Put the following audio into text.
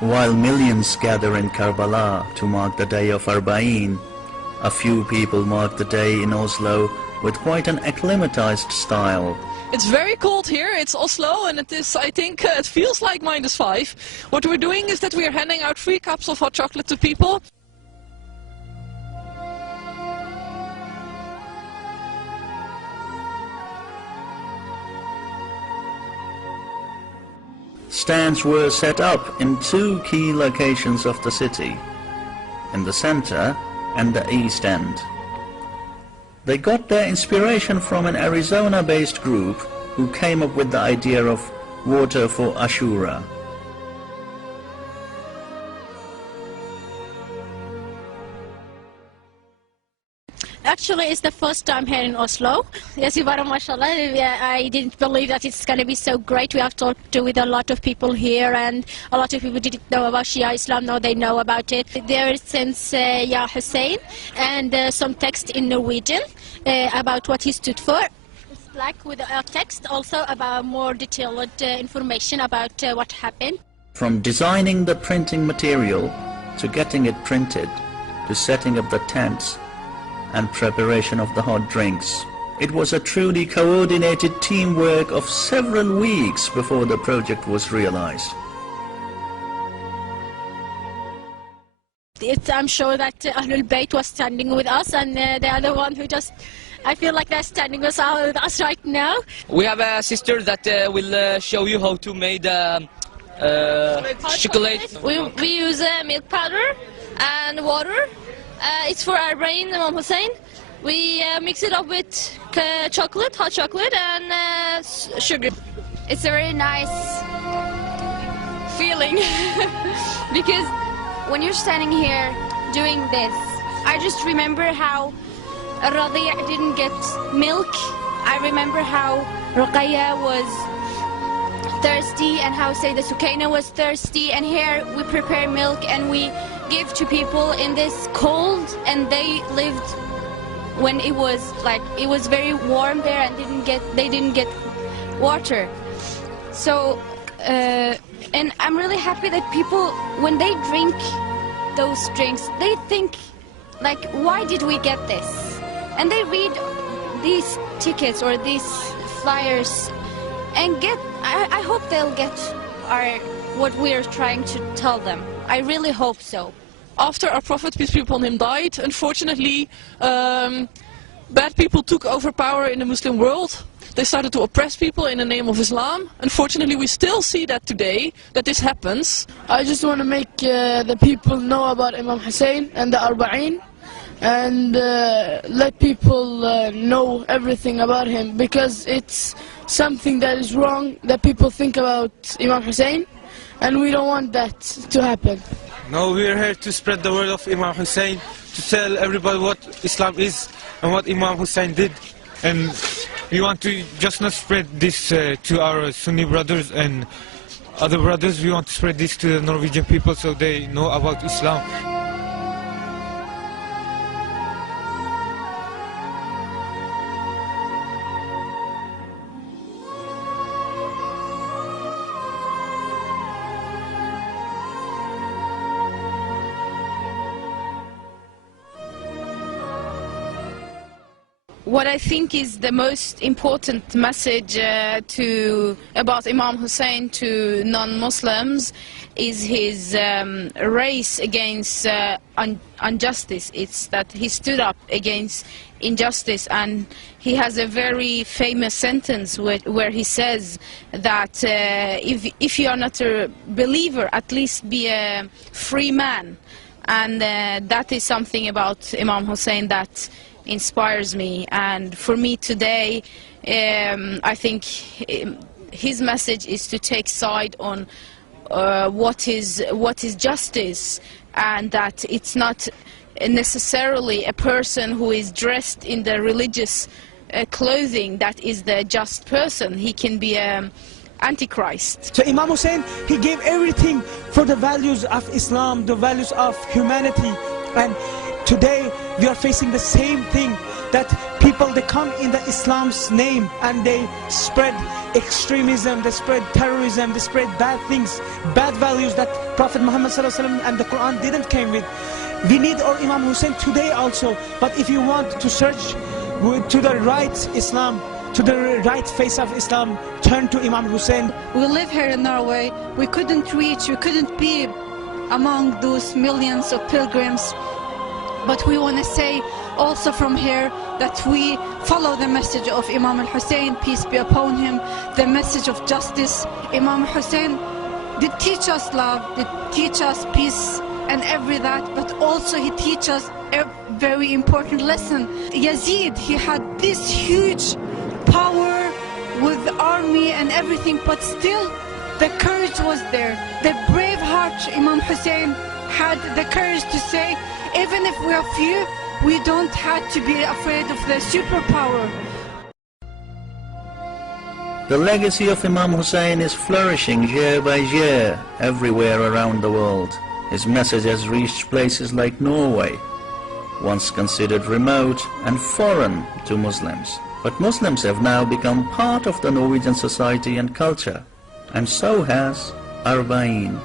While millions gather in Karbala to mark the day of Arba'in, a few people mark the day in Oslo with quite an acclimatized style. It's very cold here, it's Oslo, and it is, I think, it feels like -5. What we're doing is that we are handing out free cups of hot chocolate to people. Stands were set up in 2 key locations of the city, in the center and the east end. They got their inspiration from an Arizona-based group who came up with the idea of water for Ashura. Actually, it's the first time here in Oslo. Yes, mashallah. I didn't believe that it's going to be so great. We have talked with a lot of people here, and a lot of people didn't know about Shia Islam. Now they know about it. There is since Ya Hussein, and some text in Norwegian about what he stood for. It's black with a text also about more detailed information about what happened. From designing the printing material, to getting it printed, to setting up the tents, and preparation of the hot drinks. It was a truly coordinated teamwork of several weeks before the project was realized. I'm sure that Ahlul Bayt was standing with us, and they are the one who just, I feel like they're standing with us right now. We have a sister that will show you how to make chocolate. We use milk powder and water. It's for Arba'in, Imam Hussein. We mix it up with chocolate, hot chocolate, and sugar. It's a very nice feeling because when you're standing here doing this, I just remember how Radia didn't get milk. I remember how Ruqayya was thirsty and how Sayyidah Sukaina was thirsty, and here we prepare milk and we give to people in this cold, and they lived when it was very warm there and they didn't get water. So and I'm really happy that people, when they drink those drinks, they think like, why did we get this? And they read these tickets or these flyers and I hope they'll get what we're trying to tell them. I really hope so. After our Prophet, peace be upon him, died, unfortunately, bad people took over power in the Muslim world. They started to oppress people in the name of Islam. Unfortunately, we still see that today, that this happens. I just want to make the people know about Imam Hussein and the Arba'in, and let people know everything about him, because it's something that is wrong that people think about Imam Hussein, and we don't want that to happen. No, we're here to spread the word of Imam Hussein, to tell everybody what Islam is and what Imam Hussein did. And we want to just not spread this to our Sunni brothers and other brothers. We want to spread this to the Norwegian people so they know about Islam. What I think is the most important message about Imam Hussein to non-Muslims is his race against injustice. It's that he stood up against injustice, and he has a very famous sentence where he says that if you are not a believer, at least be a free man. And that is something about Imam Hussein that inspires me, and for me today I think his message is to take side on what is justice, and that it's not necessarily a person who is dressed in the religious clothing that is the just person. He can be Antichrist. So Imam Hussein, he gave everything for the values of Islam, the values of humanity, and Today we are facing the same thing, that people, they come in the Islam's name and they spread extremism, they spread terrorism, they spread bad things, bad values that Prophet Muhammad ﷺ and the Quran didn't came with. We need our Imam Hussein today also, but if you want to search to the right Islam, to the right face of Islam, turn to Imam Hussein. We live here in Norway, we couldn't be among those millions of pilgrims, but we want to say also from here that we follow the message of Imam al-Hussein, peace be upon him, the message of justice. Imam Hussein did teach us love, did teach us peace and every that, but also he teaches us a very important lesson. Yazid, he had this huge power with the army and everything, but still the courage was there. The brave heart Imam Hussein had the courage to say, even if we are few, we don't have to be afraid of the superpower. The legacy of Imam Hussein is flourishing year by year everywhere around the world. His message has reached places like Norway, once considered remote and foreign to Muslims. But Muslims have now become part of the Norwegian society and culture, and so has Arba'in.